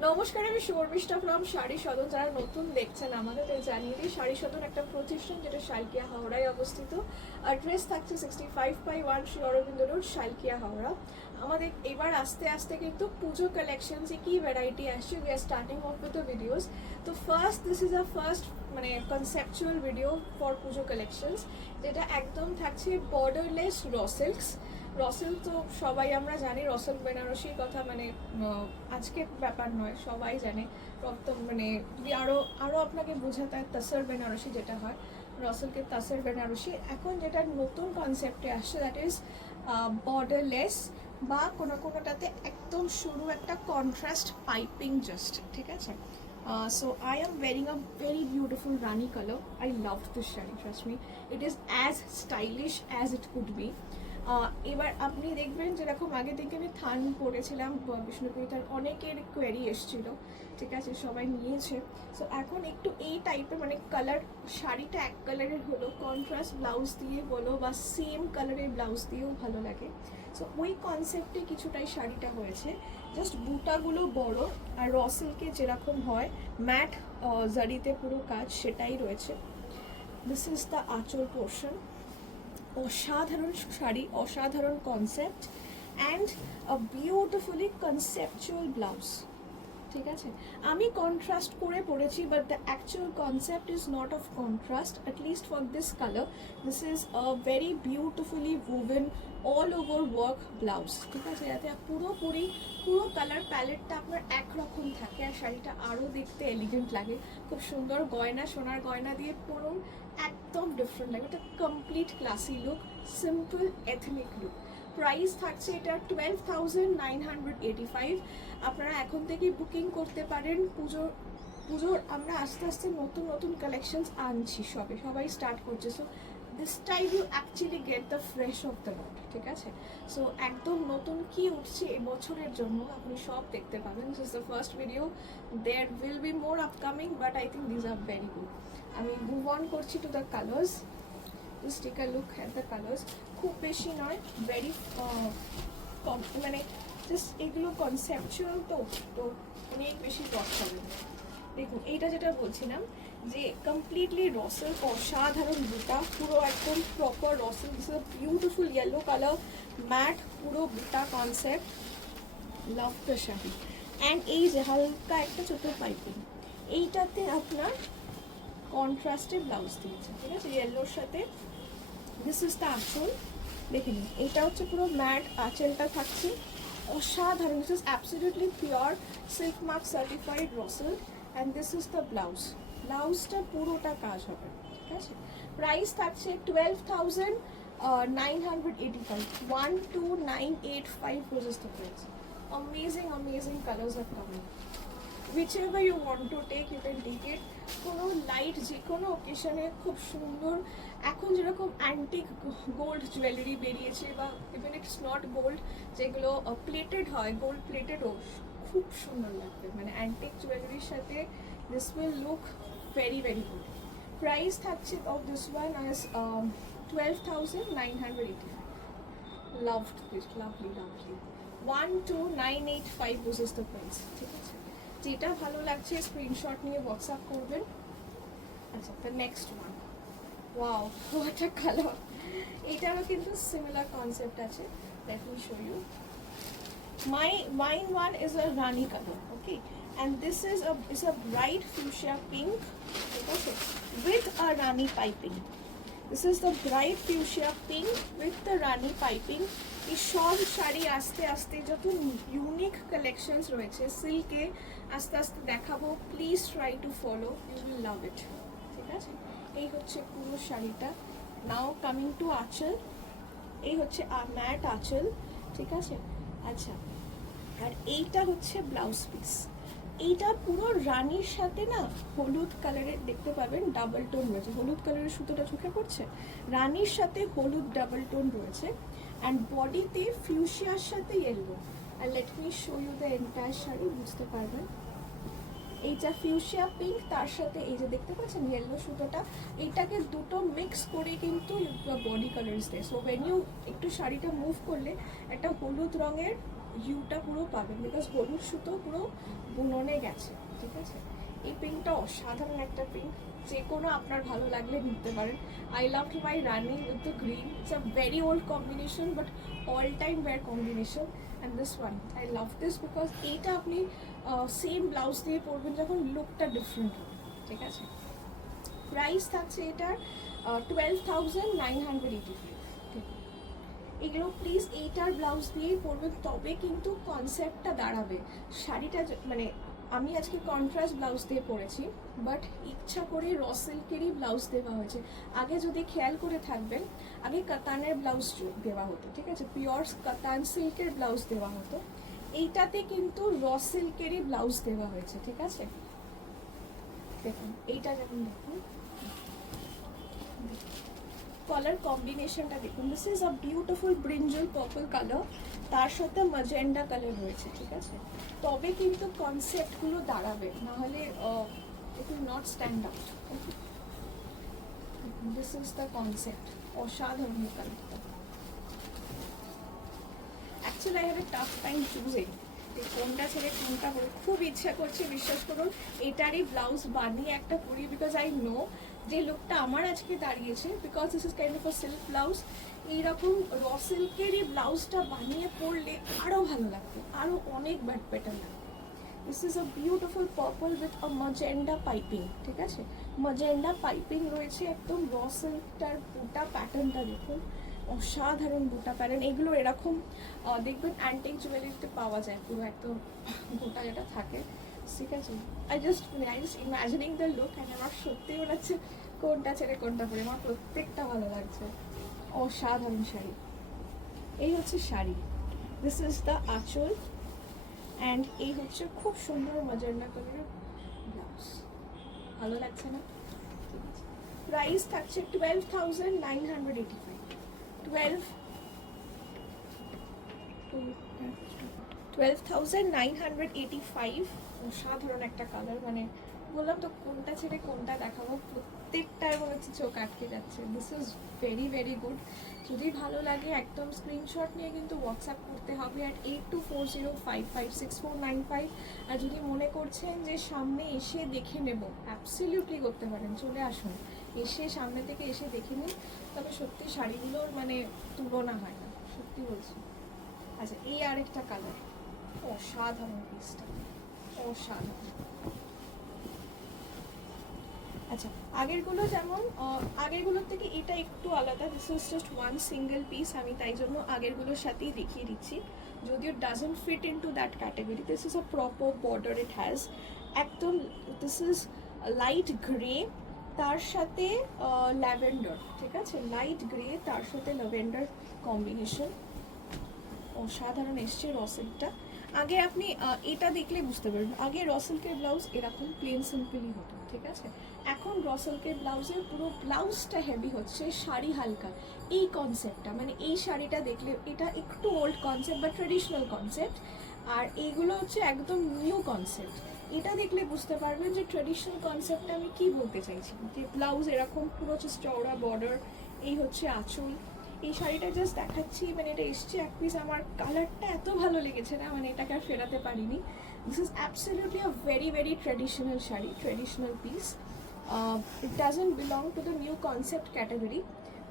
নমস্কার, আমি শর্মিষ্ঠা ফ্রম শাড়ি সদন। যারা নতুন দেখছেন আমাদের জানিয়ে দিই, শাড়ি সদন একটা প্রতিষ্ঠান যেটা শালকিয়া হাওড়ায় অবস্থিত। অ্যাড্রেস থাকছে 65/1 শ্রী অরবিন্দ রোড, শালকিয়া হাওড়া। আমাদের এবার আস্তে আস্তে কিন্তু পুজো কালেকশনসে কি ভ্যারাইটি আসছে, we are starting of with the videos. তো দিস ইজ আ ফার্স্ট মানে conceptual video for Puja collections, যেটা একদম থাকছে বর্ডারলেস র সিল্কস। রসেল তো সবাই আমরা জানি, রসেল বেনারসির কথা মানে আজকের ব্যাপার নয়, সবাই জানে। মানে যদি আরও আরও আপনাকে বোঝাতে হয়, তাসার বেনারসি যেটা হয়, রসেলকে তাসার বেনারসি। এখন যেটা নতুন কনসেপ্টে আসছে, দ্যাট ইজ বর্ডারলেস, বা কোনোটাতে একদম সরু একটা কন্ট্রাস্ট পাইপিং জাস্ট, ঠিক আছে। So I am wearing a very beautiful Rani color. I loved this shade, trust me. It is as stylish as it could be. এবার আপনি দেখবেন যেরকম আগে থেকে আমি থান পরেছিলাম বিষ্ণুপুরি, তার অনেকের কোয়েরি এসেছিল, ঠিক আছে, সবাই নিয়েছে। সো এখন একটু এই টাইপের মানে কালার, শাড়িটা এক কালারের হলো, কন্ট্রাস্ট ব্লাউজ দিয়ে বলো বা সেম কালারের ব্লাউজ দিয়েও ভালো লাগে। সো ওই কনসেপ্টে কিছুটাই শাড়িটা হয়েছে, জাস্ট বুটাগুলো বড়, আর র সিল্কে যেরকম হয় ম্যাট জারিতে পুরো কাজ সেটাই রয়েছে। দিস ইজ দ্য আঁচল পোর্শন। অসাধারণ শাড়ি, অসাধারণ concept, and a beautifully conceptual blouse, ঠিক আছে। আমি কন্ট্রাস্ট করে পড়েছি, but the actual concept is not of contrast, at least for this colour. This is a very beautifully oven all over work blouse, ঠিক আছে, যাতে পুরো কালার প্যালেটটা আপনার একরকম থাকে, আর শাড়িটা আরও দেখতে এলিগেন্ট লাগে। খুব সুন্দর গয়না, সোনার গয়না দিয়ে পরুন, একদম ডিফারেন্ট লাগে, এটা complete classy look, simple ethnic look. Price থাকছে এটা 12,985। আপনারা এখন থেকেই বুকিং করতে পারেন। পুজোর আমরা আস্তে আস্তে নতুন কালেকশনস আনছি, সবাই স্টার্ট করছে। So this time you actually get the fresh of the lot, ঠিক আছে। সো একদম নতুন কি উঠছে এবছরের জন্য আপনি সব দেখতে পাবেন। This is the first video, there will be more upcoming, but I think this are very good. আমি মুভ অন করছি to the colours. Just take a look at the colours. খুব বেশি নয়, ভেরি মানে জাস্ট এগুলো conceptual, তো অনেক বেশি কষ্ট হবে। দেখুন এইটা যেটা বলছিলাম, যে কমপ্লিটলি রসেল, অসাধারণ বুটা, পুরো একদম প্রপার রসেল। This is beautiful yellow colour, matte, পুরো বুটা concept, love the sari. And এই যে হালকা একটা ছোটো পাইপিং, এইটাতে আপনার কন্ট্রাস্টে ব্লাউজ দিয়েছে, ঠিক আছে, ইয়েলোর সাথে। দিস ইজ দ্য আঁচল, দেখে নিন, এটা হচ্ছে পুরো ম্যাট, আঁচলটা থাকছে অসাধারণ। This is absolutely pure silk mark certified rustle, and this is the ব্লাউজটা পুরোটা কাজ হবে, ঠিক আছে। প্রাইস থাকছে 12,985, 12,985 was the price. Amazing colors are coming. Whichever you want to take, you can take it. কোনো লাইট যে কোনো অকেশনে খুব সুন্দর। এখন যেরকম অ্যান্টিক গোল্ড জুয়েলারি বেরিয়েছে, বা ইভেন ইটস নট গোল্ড, যেগুলো প্লেটেড হয়, গোল্ড প্লেটেডও খুব সুন্দর লাগবে, মানে অ্যান্টিক জুয়েলারির সাথে this will look very good. Price থাকছে of this one as 12,985। Loved this, lovely 12,985 was the price, ঠিক আছে। যেটা ভালো লাগছে স্ক্রিনশট নিয়ে হোয়াটসঅ্যাপ করবেন। আচ্ছা, the next one, wow what a colour. এটারও কিন্তু সিমিলার কনসেপ্ট আছে, let me show you. mine one is a Rani color, okay, and this is a bright fuchsia pink, ঠিক আছে, with a Rani piping. This is the bright fuchsia pink with the Rani piping. এই সব শাড়ি আস্তে আস্তে যত unique collections রয়েছে সিল্কে আস্তে আস্তে দেখাবো। Please try to follow, you will love it, ঠিক আছে। এই হচ্ছে পুরো শাড়িটা। নাও কামিং টু আঁচল, এই হচ্ছে ম্যাট আঁচল, ঠিক আছে। আচ্ছা, আর এইটা হচ্ছে ব্লাউজ পিস। এইটা পুরো রানির সাথে না হলুদ কালারের দেখতে পাবেন, ডাবল টোন রয়েছে, হলুদ কালারের সুতোটা চোখে পড়ছে, রানির সাথে হলুদ ডাবল টোন রয়েছে, অ্যান্ড বডিতে ফিউশিয়ার সাথে ইয়েলো। আর let me show you the entire sari, বুঝতে পারবেন। এইটা ফিউশিয়া পিঙ্ক, তার সাথে এই যে দেখতে পাচ্ছেন ইয়েলো সুতোটা, এইটাকে দুটো মিক্স করে কিন্তু বডি কালার্স দেয়। সো ওয়েন ইউ একটু শাড়িটা মুভ করলে একটা হলুদ রঙের ইউটা পুরো পাবেন, বিকজ হলুদ সুতো পুরো বুননে গেছে, ঠিক আছে। এই পিঙ্কটা অসাধারণ একটা পিঙ্ক, যে কোনো আপনার ভালো লাগলে নিতে পারেন। I love my rani with the green, it's a very old combination but all time wear combination. And this one I love this because এইটা আপনি সেম ব্লাউজ দিয়ে পরবেন যখন, লুকটা ডিফারেন্ট হবে, ঠিক আছে। প্রাইস থাকছে এটার 12,985। এগুলো প্লিজ এইটার ব্লাউজ দিয়েই পরবেন, তবে কিন্তু কনসেপ্টটা দাঁড়াবে। শাড়িটা মানে আমি আজকে কন্ট্রাস্ট ব্লাউজ দিয়ে পরেছি, বাট ইচ্ছা করে র সিল্কেরই ব্লাউজ দেওয়া হয়েছে। আগে যদি খেয়াল করে থাকবেন, আগে কাতানের ব্লাউজ দেওয়া হতো, ঠিক আছে, পিওর কাতান সিল্কের ব্লাউজ দেওয়া হতো। এইটাতে কিন্তু র সিল্কেরই ব্লাউজ দেওয়া হয়েছে, ঠিক আছে। দেখুন এইটা যেমন দেখুন, কালার কম্বিনেশনটা দেখুন, this is a beautiful brinjal purple colour, তার সাথে ম্যাজেন্ডা কালার রয়েছে, ঠিক আছে। তবে কিন্তু কনসেপ্টগুলো দাঁড়াবে, নাহলে it will not stand out. This is the concept, অসাধারণ কালারটা। Actually I have a tough time choosing যে কোনটা ছেড়ে কোনটা পরে। খুব ইচ্ছা করছে, বিশ্বাস করুন, এটারই ব্লাউজ বানিয়ে একটা পরি, বিকজ আই নো যে লুকটা আমার আজকে দাঁড়িয়েছে, because this is kind of a silk blouse. এইরকম র সিল্কেরই ব্লাউজটা বানিয়ে পরলে আরও ভালো লাগবে, আরও অনেক বেটার লাগবে। This is a beautiful purple with a magenta piping, ঠিক আছে। ম্যাজেন্ডা পাইপিং রয়েছে, একদম র সিল্কটার বুটা প্যাটার্নটা দেখুন, অসাধারণ বুটা প্যাটার্ন। এগুলো এরকম দেখবেন অ্যান্টিক জুয়েলারিতে পাওয়া যায়, পুরো একদম গোটা যেটা থাকে, ঠিক আছে। I just imagining the look, and আমার সত্যি মনে হচ্ছে কোনটা ছেড়ে কোনটা পরে, আমার প্রত্যেকটা ভালো লাগছে। অসাধারণ শাড়ি, এই হচ্ছে শাড়ি, দিস ইজ দ্য আঁচল, অ্যান্ড এই হচ্ছে খুব সুন্দর ম্যাজেন্ডা কালারের ব্লাউজ। ভালো লাগছে না? ঠিক আছে। প্রাইস থাকছে 12,985। 12,985। অসাধারণ একটা কালার, মানে বললাম তো কোনটা ছেড়ে কোনটা দেখাবো, প্রত্যেকটার মনে হচ্ছে চোখ আটকে যাচ্ছে। This is very very good. যদি ভালো লাগে একদম স্ক্রিনশট নিয়ে কিন্তু হোয়াটসঅ্যাপ করতে হবে অ্যাট 8240556495। আর যদি মনে করছেন যে সামনে এসে দেখে নেব, অ্যাবসলিউটলি করতে পারেন, চলে আসুন, এসে সামনে থেকে এসে দেখে নিন। তবে সত্যি শাড়িগুলোর মানে তুলনা হয় না, সত্যি বলছি। আচ্ছা, এই আরেকটা কালার, অসাধারণ পিসটা, অসাধারণ। আচ্ছা, আগেরগুলো যেমন আগেরগুলোর থেকে এটা একটু আলাদা, this is just one single piece, আমি তাই জন্য আগেরগুলোর সাথেই দেখিয়ে দিচ্ছি, যদিও doesn't fit in to that category. This is a proper border it has, একদম দিস ইজ লাইট গ্রে, তার সাথে ল্যাভেন্ডার, ঠিক আছে, লাইট গ্রে তার সাথে ল্যাভেন্ডার কম্বিনেশন, অসাধারণ এসছে র সিল্কটা। আগে আপনি এটা দেখলে বুঝতে পারবেন, আগে র সিল্কের ব্লাউজ এরকম প্লেন সিম্পলই হতো, ঠিক আছে। এখন র সিল্কের ব্লাউজে পুরো ব্লাউজটা হেভি হচ্ছে, শাড়ি হালকা, এই কনসেপ্টটা, মানে এই শাড়িটা দেখলে এটা একটু ওল্ড কনসেপ্ট বা ট্রেডিশনাল কনসেপ্ট, আর এইগুলো হচ্ছে একদম নিউ কনসেপ্ট। এটা দেখলে বুঝতে পারবেন যে ট্রেডিশনাল কনসেপ্টটা আমি কি বলতে চাইছি, যে ব্লাউজ এরকম পুরো হচ্ছে চওড়া বর্ডার, এই হচ্ছে আঁচল। এই শাড়িটা জাস্ট দেখাচ্ছি, মানে এটা এসছে এক পিস, আমার কালারটা এত ভালো লেগেছে না, মানে এটাকে আর ফেরাতে পারিনি। This is absolutely a very very traditional sari, traditional piece. It doesn't belong to the new concept category,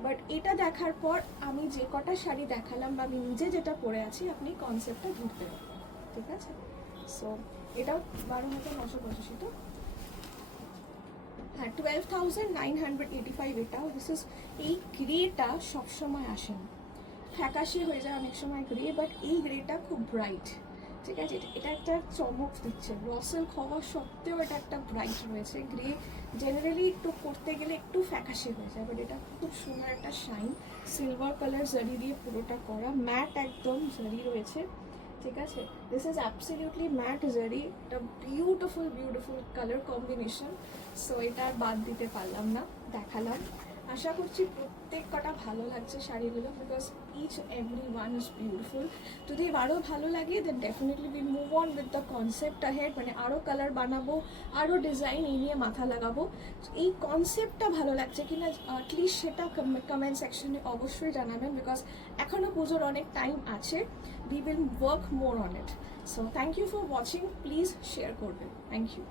but এটা দেখার পর আমি যে কটা শাড়ি দেখালাম বা আমি নিজে যেটা পরে আছি, আপনি কনসেপ্টটা ধরতে পারবেন, ঠিক আছে। সো এটাও 12,985, তো হ্যাঁ 12,985 এটাও। দিস ইজ, এই গ্রেটা সবসময় আসে না, ফ্যাকাশে হয়ে যায় অনেক সময় গ্রে, বাট এই গ্রেটা খুব ব্রাইট, ঠিক আছে। এটা একটা চমক দিচ্ছে, রসেল হওয়া সত্ত্বেও এটা একটা ব্রাইট রয়েছে। গ্রে জেনারেলি একটু করতে গেলে একটু ফ্যাকাশে হয়ে যায়, বাট এটা খুব সুন্দর একটা শাইন, সিলভার কালার জারি দিয়ে পুরোটা করা, ম্যাট একদম জারি রয়েছে, ঠিক আছে। দিস ইজ অ্যাবসলিউটলি ম্যাট জারি, এটা beautiful beautiful colour combination. So এটা আর বাদ দিতে পারলাম না, দেখালাম। আশা করছি প্রত্যেক কটা ভালো লাগছে শাড়িগুলো, because each every one is beautiful. যদি আরও ভালো লাগে then definitely will move on with the concept ahead, মানে আরও কালার বানাবো, আরও ডিজাইন এই নিয়ে মাথা লাগাবো। এই কনসেপ্টটা ভালো লাগছে কিনা অ্যাটলিস্ট সেটা কমেন্ট সেকশনে অবশ্যই জানাবেন, বিকজ এখনও পুজোর অনেক টাইম আছে। We will work more on it. So thank you for watching, please share করবেন, থ্যাংক ইউ।